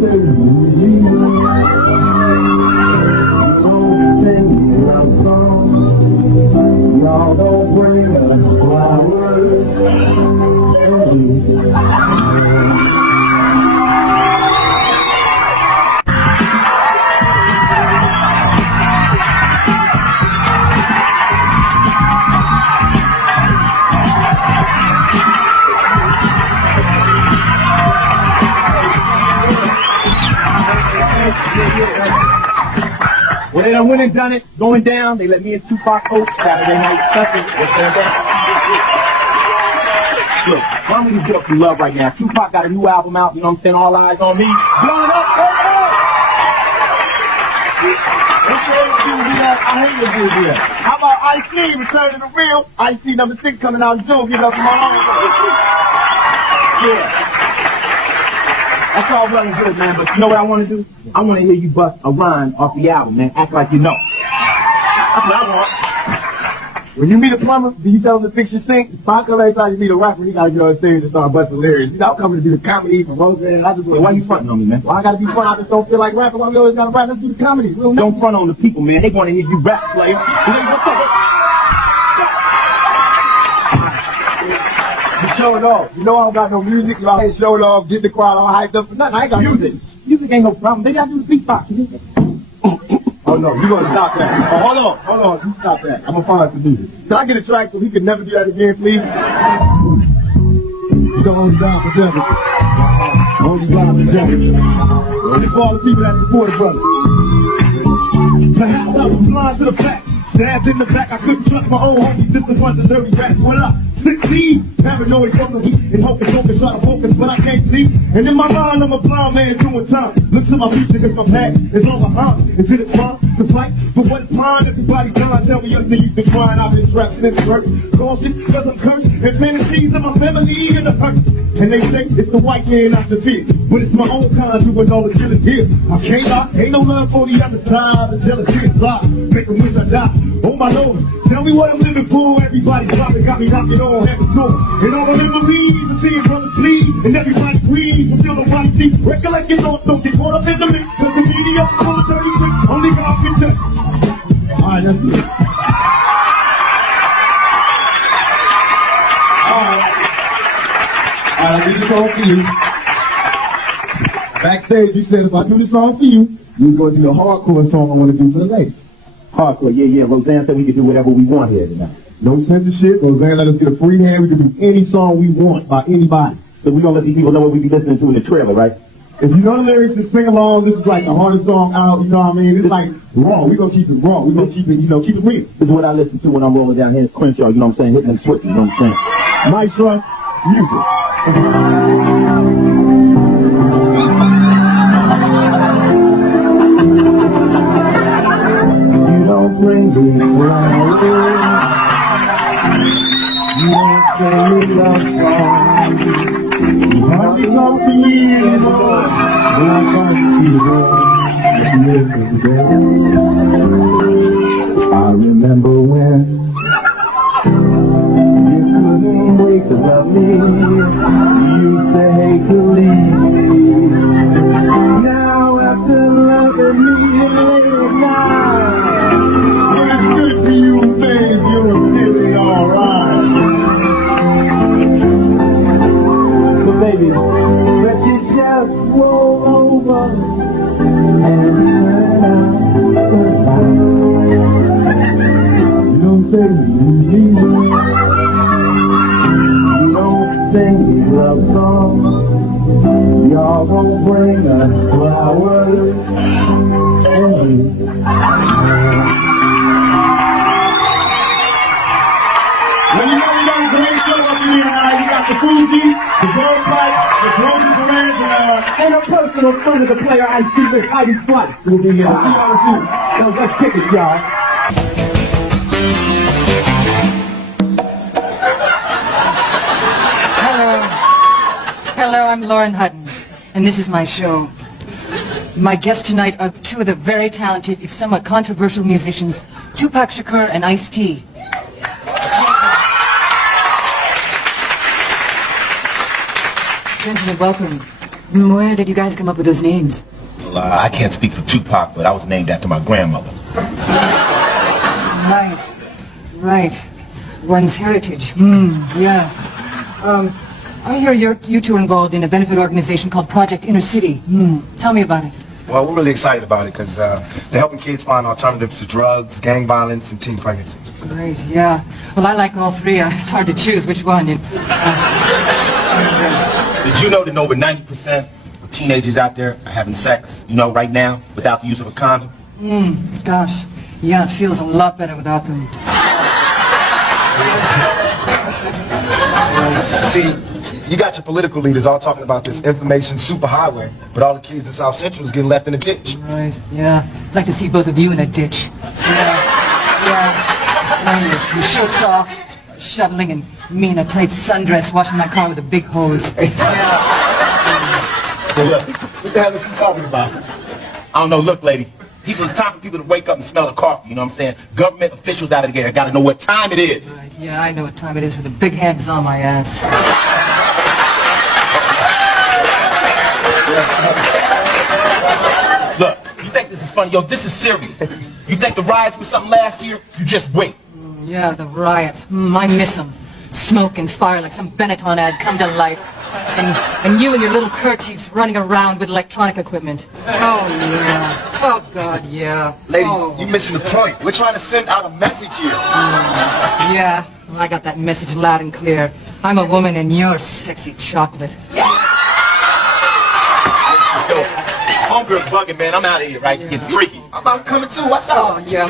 say you don't sing me love songs. Y'all don't bring us flowers. Well, they done went and done it, going down. They let me and Tupac coach Saturday night Sunday. Look, why don't we just get up some love right now? Tupac got a new album out, you know what I'm saying? All eyes on me. Blowing up, blowing up! I hate the dude here. How about Ice-T, Return to the Real? Ice-T number 6 coming out in June. Give it up for my own. Yeah. That's all well and good, man, but you know what I want to do? I want to hear you bust a rhyme off the album, man. Act like you know. That's what I want. When you meet a plumber, do you tell him to fix your sink? Sparkle every time you meet a rapper, he gotta get on stage and start busting lyrics. You know, I'm coming to do the comedy for Roseanne, and I just like, why you fronting on me, man? Well, I gotta be fun. I just don't feel like rapping. Why we always gotta rap? Let's do the comedy. Don't front on the people, man. They want to hear you rap, player. You show it off. You know I don't got no music. You out here show it off, get the crowd all hyped up for nothing. I ain't got music. Music ain't no problem. They gotta do the beatbox. Oh no, you gonna stop that. Oh, hold on, you stop that. I'm gonna find some music. Can I get a track so we can never do that again, please? You don't hold it down for devil. Hold it down for devil. This for all the people that support it, brother. Perhaps I was blind to the fact. Stabbed in the back, I couldn't trust my own homies. Just a bunch of dirty rats. What up? 16, paranoid from the heat, and hoping, try to focus, but I can't see. And in my mind, I'm a blind man doing time. Look to my future, cause my past is all behind. Is it fun to fight for what's mine? Everybody trying tell me up there you've been crying. I've been trapped since birth. Cautious, cause I'm cursed. And fantasies of my family in the hurt. And they say it's the white man not the fear. But it's my own kind doing all the killing here. I can't lie, ain't no love for the other side. The jealousy is fly, make them wish I die. Oh my Lord, tell me what I'm living for. Everybody dropping, got me knocking on heaven's door. And all the memories of seeing brothers bleed. And everybody breathes until nobody sees. Recollect your thoughts, don't get caught up in the mix. Cause the media full of dirty tricks, only God can touch. Alright, that's it. Alright, I did the song for you. Backstage, you said if I do the song for you, you're going to do the hardcore song I want to do for the ladies. Hardcore, yeah. Roseanne said we can do whatever we want here tonight. No censorship. Roseanne let us get a free hand. We can do any song we want by anybody. So we gonna let these people know what we be listening to in the trailer, right? If you know the lyrics and sing along, this is like the hardest song out, you know what I mean? It's like raw. We gonna keep it raw. We gonna keep it, keep it real. This is what I listen to when I'm rolling down here in Crenshaw, you know what I'm saying? Hitting them switches, you know what I'm saying? Maestro, music. Don't bring me flowers. You don't say you love songs. You hardly talk to me anymore. When I find you there, I remember when you couldn't wait to love me. You used to hate to leave me. Now after loving me late at night, good for you, babe, you're feeling alright. So baby, let you just roll over and turn out the light. You don't say you don't sing me love songs. Y'all don't bring us flowers. When you know we got a great show up in here tonight, you got the Fuji, the Gold Pipe, the Golden Parade, and a personal friend of the player Ice-T, Miss Heidi Slice. We'll be here. So let's kick it, y'all. Hello, I'm Lauren Hutton, and this is my show. My guests tonight are two of the very talented, if somewhat controversial musicians, Tupac Shakur and Ice-T. Gentlemen, welcome. Where did you guys come up with those names? Well, I can't speak for Tupac, but I was named after my grandmother. Right. One's heritage. Yeah. I hear you two are involved in a benefit organization called Project Inner City. Tell me about it. Well, we're really excited about it because they're helping kids find alternatives to drugs, gang violence, and teen pregnancy. Great, yeah. Well, I like all three. It's hard to choose which one. Did you know that over 90% of teenagers out there are having sex, right now, without the use of a condom? Gosh. Yeah, it feels a lot better without them. See, you got your political leaders all talking about this information superhighway, but all the kids in South Central is getting left in a ditch. Right, yeah. I'd like to see both of you in a ditch. Yeah. Your shirts off, shoveling, and me in a tight sundress washing my car with a big hose. Hey, look, What the hell is he talking about? I don't know, look, lady. It's time for people to wake up and smell the coffee, you know what I'm saying? Government officials out of there gotta know what time it is. Right, yeah, I know what time it is with the big hands on my ass. Look, you think this is funny? Yo, this is serious. You think the riots was something last year? You just wait. Yeah, the riots. I miss them. Smoke and fire like some Benetton ad come to life. And you and your little kerchiefs running around with electronic equipment. Oh, yeah. Oh, God, yeah. Lady, you're missing the point. We're trying to send out a message here. Yeah, well, I got that message loud and clear. I'm a woman and you're sexy chocolate. Yo, homegirl's bugging, man. I'm out of here, right? You're getting freaky. I'm coming too. Watch out. Oh, yeah.